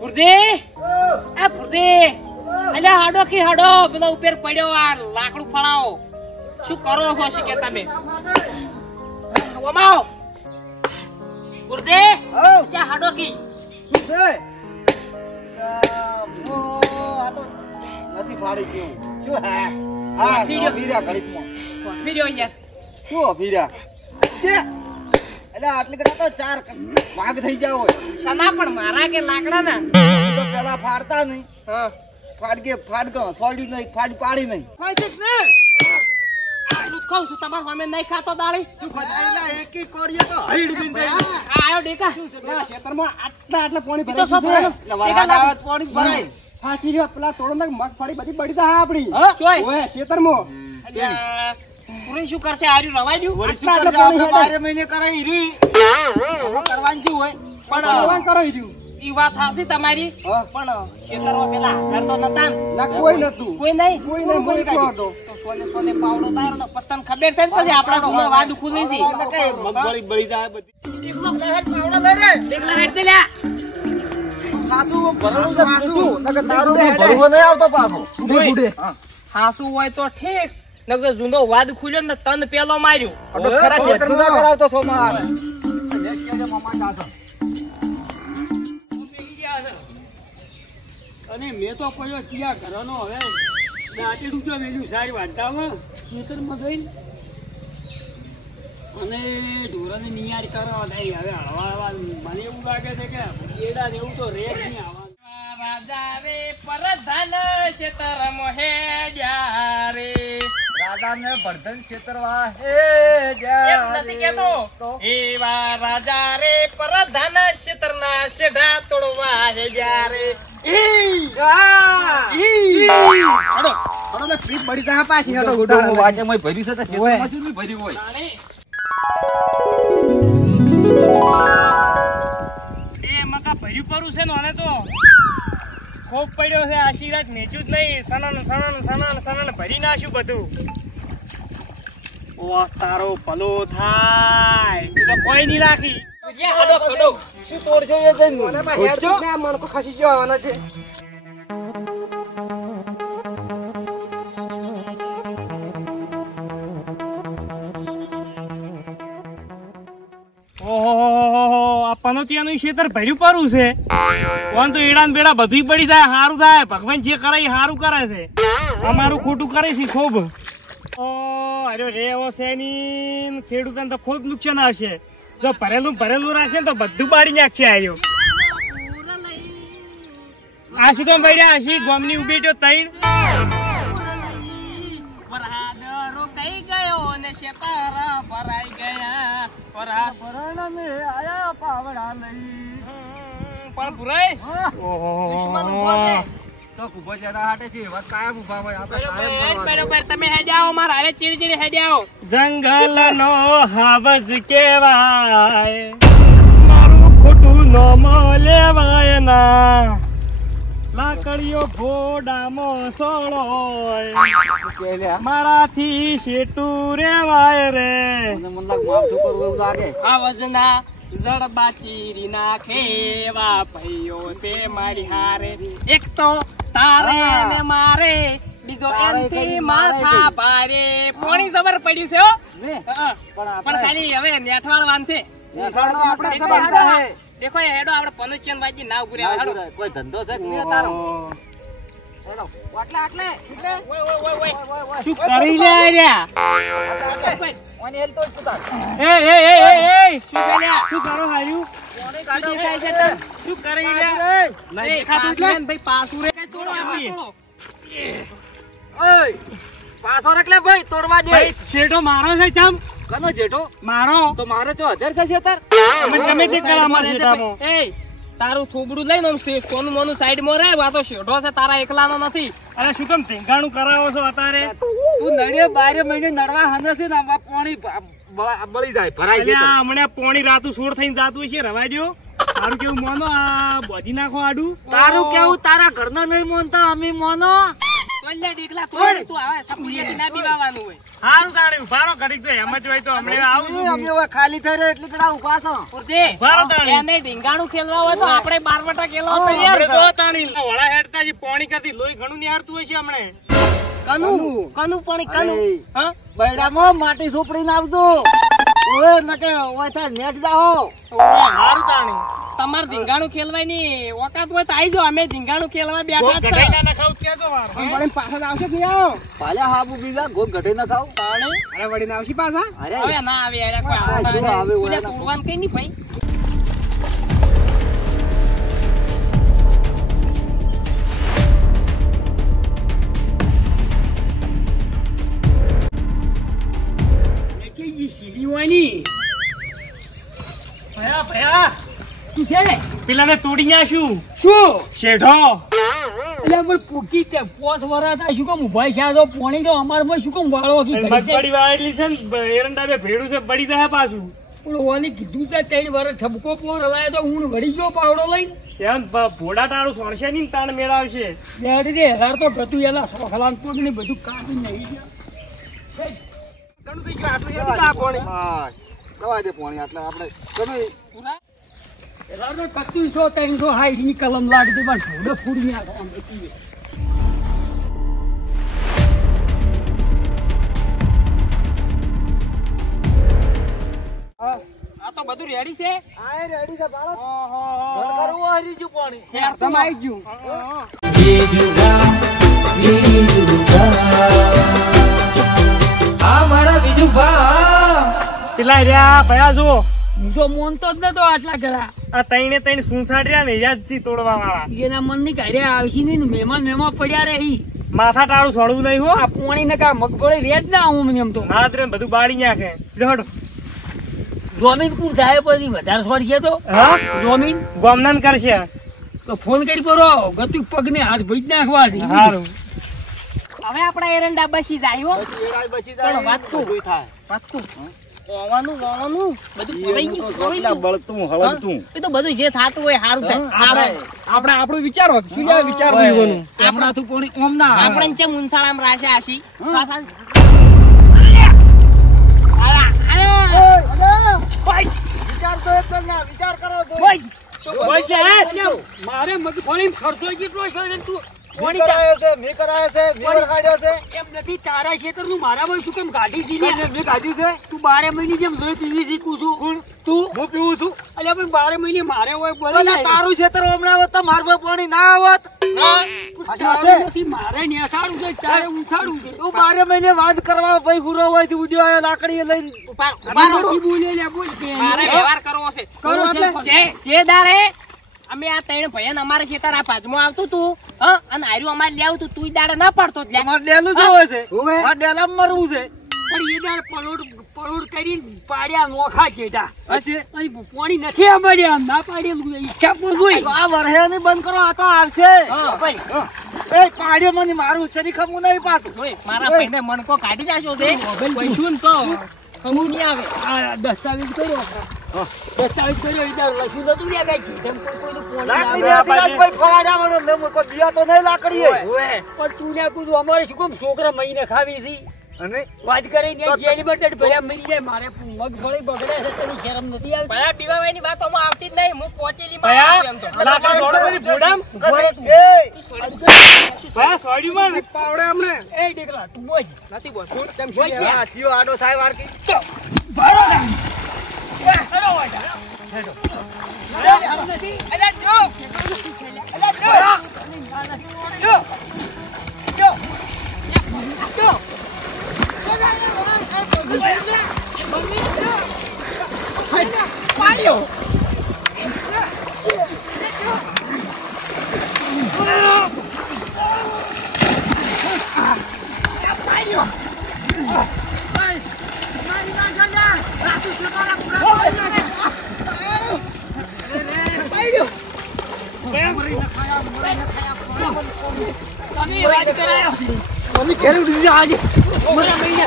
ફુરદે એ ફુરદે અલે હાડો કે હાડો પેલો ઉપર પડ્યો આ લાકડું ફળાવો શું કરો છો શીકે તમે ઓમાઓ ફુરદે કે હાડો કી શું છે આ તો નથી ફાડી ગયું શું હે હા ભીરા ઘડીમાં વિડિયો યાર શું ભીરા કે એટલે આટલી કડા તો 4 ભાગ થઈ જાવ હોય સના પણ મારા કે લાકડા ના તો પેલા ફાડતા નહીં હા ફાડકો સોડી નહીં પાડી નહીં કોઈ છે ને આટલું ખાઉં છું તમાર સામે નહીં ખાતો દાળી શું ખજાઈલા એકી કોડીએ તો હઈડ બિન થઈ આ આયો ડેકા ખેતરમાં આટલા પાણી તો ભરાઈ સોપડો. એટલે વરસાદ આવે તો પાણી ભરાય ફાટી રહ્યો પેલા તોડો ને મગફળી બધી બળી જા આપડી ચોય ઓય ખેતરમાં અલ્યા પૂરી શું કરશે આર્યું રવાઈ ગયું વળી શું કરશે આપણે 12 મહિને કરાય હીરી કરવાનું શું હોય ભગવાન કરો ઈર્યું ઈ વાત હાસી તમારી હા. પણ ખેતરમાં પેલા હાજર તો નતા ને. ના કોઈ નતું કોઈ નહીં કોઈ નહીં કોઈ કહો તો તો સોને સોને પાવડો તારો તો પત્તન ખબર થાય ને પછી આપણા રૂમમાં વાદ ખુલી છે એટલે કે મગફળી બળી જાય બધી એકલો પાવડો લઈ રે એકલા હેડ દે લ્યા સાસુ ભરવું છે સાસુ નકર તારું ભરવો નહીં આવતો પાછો ઓય. હાસુ હોય તો ઠીક નકર જૂનો વાદ ખુલ્યો ને તન પેલો માર્યો અડો ખરા ખેતરમાં ના કરાવતો સોમા લે કે મમ્મા જાતો અને મેં તો પડ્યો ક્યાં ઘરનો હવે દાટી ડૂચો મેલ્યું સારી વાંટામાં ખેતરમાં ગઈ અને ઢોરાને નિયાર કરવા નહીં હવે હળવા મને એવું લાગે છે કે એડા એવું તો રે નહીં આવવાનું રાજા રે પરધાન ક્ષેત્ર મોહેડ્યા રે રાજાને બળધન ક્ષેત્રવા હે એમ નથી કેતો એવા રાજા રે પરધાન ક્ષેત્રના શેઢા તોડવા હે જ્યારે હડો ને પીઠ બળી જા પાછી હડો હું વાટે મય ભર્યું છે તો ખેતરમાં શું ભર્યું હોય એ મકા ભર્યું પરું છે ને આને તો ખોપ પડ્યો છે આશીર્વાદ મેચ્યું જ નહીં સનન ભરી નાખ્યું બધું ઓ તારો ભલો થાય તું તો કોઈ નહીં રાખી શું તોડશો એ જઈને મણકો ખસી ગયો આના છે ઓહો આ પનોતિયાનું ખેતર ભર્યું પરું છે કોણ તો એડા ને બેડા બધું પડી જાય સારું થાય ભગવાન જે કરે એ સારું કરે છે અમારું ખોટું કરે છે ખૂબ ઓ અરે રેવો છે ની ખેડૂતોને તો ખૂબ નુકસાન આવશે જો ભરેલું રાખે ને તો બધું બાળી નાખશે આર્યો આ શું તો પડ્યા આશી ગોમની ઉભી તો તૈણ વરહાદરો કઈ ગયો ને શેતર ભરાઈ ગયા પરણને આયા પાવડા લઈ પણ ભુરાઈ દુશ્મન ઉભો છે તો ખૂબ જ એના હાટે છે વાત કાયમ ઉભા હોય આપણે કાયમ બરોબર તમે હેડે આવો મારા હારે ચીડી હેડે આવો જંગલનો હાવજ કેવાય મારું ખોટું નોમ લેવાય ના લાકડીઓ ઘોડામાં સોળોય મારાથી શેટું રેવાય રે મન લાગ માવઠું કરવું એવું લાગે આ વજના જડબા ચીરી નાખે એવા ભાઈઓ છે મારી હારે એક તો તારે ને મારે બીજો એનથી માથા ભારે પોણી જબર પડ્યું છે હો હા. પણ ખાલી હવે નેઠવાળવાન છે આપણે દેખો સમજતા હે દેખો એ હેડો આપણે પનુચિયન વાજી ના ઉભું રહેવા હેડો કોઈ ધંધો છે કે નહીં તારો હેડો આટલે ઓય શું કરી લે રહ્યા ઓને હેલ તો જ પુતા એ શું કર્યા શું કરો હાર્યું શું દેખાય છે તને શું કરી રહ્યા નહીં દેખાતું એટલે ભાઈ પાછું રે તોડો આપી. ઓય પાછો રખલે ભાઈ તોડવા દે ભાઈ શેઠો મારો છે ચમ કનો જેઠો મારો તો મારે તો 1000 થશે તાર અમે ગમે તે કરા માર શેઠામાં એ તારું થોબડું લઈને આમ સોનું મોનું સાઈડ માં રહે આ તો શેઠો છે તારા એકલાનો નથી અરે શું કેમ ઢીંગાણું કરાવો છો અત્યારે તું નડિયો 12 મહિને નડવા હને છે ને આમાં પાણી બળી જાય ભરાય છે અલ્યા હમણાં પોણી રાતું સોર થઈને જાતું છે રવા દ્યો તારું કેવું મોનો આ બોધી નાખો આડું તારું કેવું તારા ઘરનો નહીં મોનતા અમે મોનો તોલ્યા ડીકલા તોડ તું હવે સપુરિયાથી ના પીવાનું હોય હારું તાણી ઉભારો ઘડીક તો એમ જ હોય તો હમણાં આવું છું અમે હવે ખાલી થઈ રહ્યા એટલે કડા ઉભા છો. ઉર્દે ઉભારો તાણી. એને ઢીંગાણું ખેલવા હોય તો આપણે બારવટા ખેલવા તૈયાર આપણે છે. તો તાણી વડા હેડતા જે પાણી કરતી લોહી ઘણું નિહાળતું હશે હમણે કનું પણ કનું અરે. હા બૈડામાં માટી સોપડી નાખજો. ઓય નકે ઓય થાય નેટ જાહો. હારું તાણી તમારે ધીંગાણું ખેલવાય ની ઓકાત હોય તો આવી જાઓ અમે ધીંગાણું ખેલવા ગોળ બેઠા જ ગઢાઈ છે. ના નખાવ કેજો વાર પણ પાછા આવશે કે આવો પાલ્યા હાબુ બીજા ગોળ ગઢે ન ખાવ. અરે વળી આવશે પાછા અરે હવે ના આવે અરે કોઈ હા, આવતા જો આવે, નહીં. ઓય પેલા ના. તોડવાનું કઈ નહીં ભાઈ ભયા ભયા તું છે ને પેલાને તોડી નાખ્યું શું શેઢો એટલે પણ પૂકી તે પોસ વરાતા શું કામ ઉભા છે આ તો પોણી તો અમારમાં શું કામ વાળો કી કરી મગફળી વાળેલી છે ને એરંડા બે ભેડું છે બળી જાય પાછું પણ ઓની કીધું તો 3 વર્ષ ઠપકો પોણ હલાય તો હું વળી ગયો પાવડો લઈને એમ ભોડા ટાળું સોણશે નહીં ને તાણ મેળાવશે યાર કે હેરાર તો ગતું એલા સોખલાન પગ ને બધું કાપી નહીં ગયા બસ. દવા દે પાણી આટલા આપણે ગમે હેરાર તો 2500 હાઈટ ની કલમ લાગતી પણ ઘોડો ફૂડી નાખો આ તો બધું રેડી છે આ રેડી છે બાળક. ઓહો ઘર કરવું હોય રીજુ પાણી. હેર તો આવી ગયું પેલા રહ્યા ભયા જુઓ હું તો મોનતો જ નતો આટલા કરા આ તઈને તઈને સુનસાડ રહ્યા ને યાદ થી તોડવા વાળા એના મન ની ઘરે આવશે નહીં ને મહેમાન પડ્યા રહી માથા ટાળું છોડવું નહીં હો આ પોણી ને કા મગફળી રેજ ના આવું મને એમ તો ના ત્રે બધું બાળી નાખે જડ જોમીનપુર જાય પછી વધારે સ્વર્ગ તો હા જોમીન ગોમનન કરશે તો ફોન કરી પરો ગતું પગ ને હાથ ભઈ નાખવા છે સારું હવે આપણા એરંડા બસી જાય હો પછી એડાય બચી જાય. પણ વાતકું. બધુંય થાય. પાક્કું વાવાનું બધું પડી ગયું, પડી રોટલા ગયું. બળતું હળગતું. એ તો બધું જે થાતું હોય સારું થાય આપણે આપણું વિચારો શું લેવા વિચારવું એવાનું. આપણાથી પોણી ઓમ ના આવે. આપણે ચેમ ઉંસાળામાં રાશે આશી હા. વિચાર તો એકદમ ના વિચાર કરો તો. બોલ કે હે? મારે મગફળી ખર્ચો કેટલો છે ને તું મી કરાયો છે, મી કરાયો છે, મી વળગાડ્યો છે. એમ નથી તારા ખેતર નું મારામાં શું કેમ કાઢી છે તને મી કાઢી છે. તું 12 મહિને જેમ લોહી પીવી શીખું છું તું હું પીવું છું. અલ્યા પણ 12 મહિને મારે હોય બોલે પેલા તારું ખેતર હમણાં આવત તો માર ભાઈ પાણી ના આવત. સાચી વાત છે. નથી મારે નેસાડું છે તારે ઉછાડું છે તું 12 મહિને વાત કરવા ભાઈ હુરો હોય થી ઉડ્યો આયો લાકડી લઈને. નથી બોલે લે બોલ કે મારે વ્યવહાર કરવો છે કરો છે જે દાડે અમે આ ત્રણ ભાઈ અમારે ખેતર આ પાજમાં આવતું તું હા અને આર્યું અમારે લે આવતું તું દાડે ના પડતો જ લે. તમારે ડેલું જ હોય છે. આ ડેલામાં મરવું છે. પણ એ દાડ પલોડ કરીને પાડ્યા નોખા ચેટા સાચી. અહીં પાણી નથી અમાર્યા ના પાડેલું ઈચ્છા પણ હોય તો આ વરહે બંધ કરો આ તો આવશે. ભાઈ એ પાડ્યો મને મારું શરીર ખમું નહીં પાછું. ઓય, મારા ભાઈને મણકો કાઢી જાશો છે પૈસું ને તો ખમું નહીં આવે. આ દસ્તાવેજ કર્યો દસ્તાવેજ કર્યો એ દાડ લસું નતું લે ગાય છે તેમ કોઈનું લાકડી પાણી નથી લાગ ભાઈ ફવાડ્યા મને ને કોઈ દિયા તો નહીં લાકડી એ. પણ તું ને કીધું અમારે શું કેમ છોકરા મહિને ખાવી છે અને વાત કરીને જેલી બટેટ ભર્યા મરી જાય મારે મગફળી બગડે છે તને શરમ નથી આવતી ભયા બીવાવાની વાતોમાં આવતી જ નહીં હું પહોંચેલી ભયા માં એમ તો. લાકડી છોડો કરી ભોડામ ભયા સોડ્યું માં પાવડે અમને એ ડીકલા તું બોજ નથી બોલ તેમ બોલ શું આ જીઓ આડો થાય વારકી. તો ભરો ને હેડો વાડા અલ્યા જો અલ્યા જો જો જો પાડ્યો. તમે વાત કરાયો છે મને ઘેર ઉડી જા આજે. મારા મહિને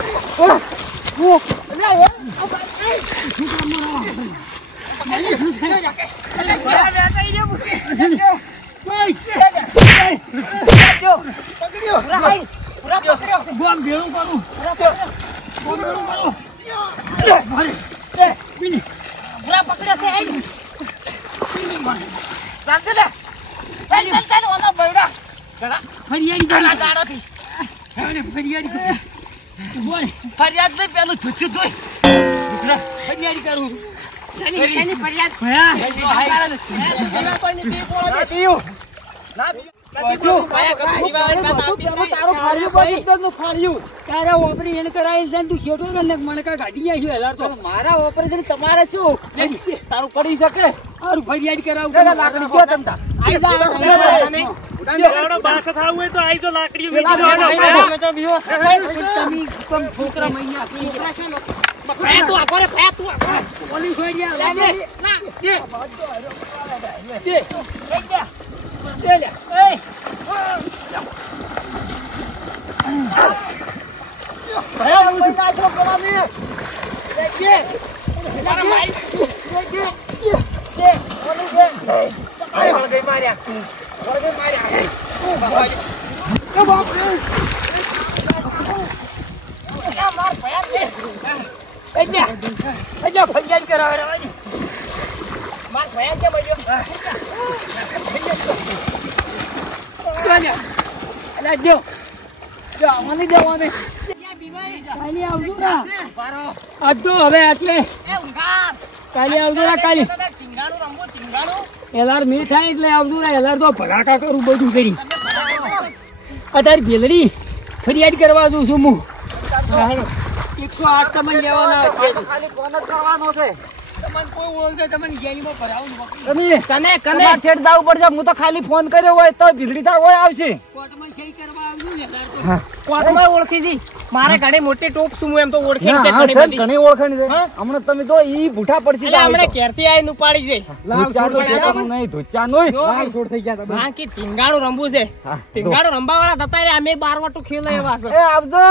પકડ્યો. ભેળું કરું. કોણ ભેળું કરું? પેલી ભલા પકડ્યા છે આઈ. પેલી મારે. ચાલજે લે. ચાલ ઓના બરડા. ફરિયાદી કરી. દાડાથી. હવે ફરિયાદી કરી. ઉભો રહે. ફરિયાદ નહીં પેલું ધુચ્ચું ધોઈ. ફરિયાદી કરું છું. શેની ફરિયાદ? ભયા. ના પીયું. ના પીયું. તારું ફાળ્યું બધું ફાળ્યું. તારા ઓપરેશન કરાવી છે ને તું શેઠો ને મને કાંઈ કાઢી ગયા છે હલાર તો. મારા ઓપરેશન તમારે શું તારું પડી શકે સારું ફરિયાદ કરાવું. લાકડી ગયો તમતા લેવડો બાસ થાવું હોય તો આઈ તો લાકડીઓ વેચી દો. તમે કમ છોકરા મહિના ફયા તું આખો રે, ફયા તું આખો. પોલીસ હોય ગયા. ફરિયાદ કરાવે માર ફયા કેમ બોલ્યો? કાલે આવજો ના આજ તો હવે એટલે એ ઊંઘાર. કાલે આવજો ના કાલે ટીંગાણું રમવું, ટીંગાણું. એલાર મેં થાય એટલે આવજો ના એલાર તો ભડાકા કરું બધું કરી અત્યારે ભેલડી ફરિયાદ કરવા જઉં છું હું 108 તમને લેવાના ખાલી ફોન જ કરવાનો છે તમને કોઈ ઓળખે તમને ગેલીમાં ભરાવું કને કને તમારે ઠેઠ જવું પડશે હું તો ખાલી ફોન કર્યો હોય તો ભીલડી થાય હોય આવશે કોર્ટમાં સહી કરવા આવજો ને એલાર તો કોર્ટમાં ઓળખી જી. મારે ઘણી મોટી ટોપ છું, હું એમ તો ઓળખી છે હા, ઘણી છે ને, બધી. ઘણી ઓળખાણ છે હા? હમણાં તમે જો ઈ ભૂઠા પડશે એટલે હમણાં ઘેરથી આવીને ઉપાડી છે. નહીં ધોચાનું લાલ છોડ થઈ ગયા તમે હા, કે ટીંગાણું રમવું છે. હા, ટીંગાણું રમવા વાળા થતા રે, અમે 12 વાટું ખેલે એવા છે. એ આવજો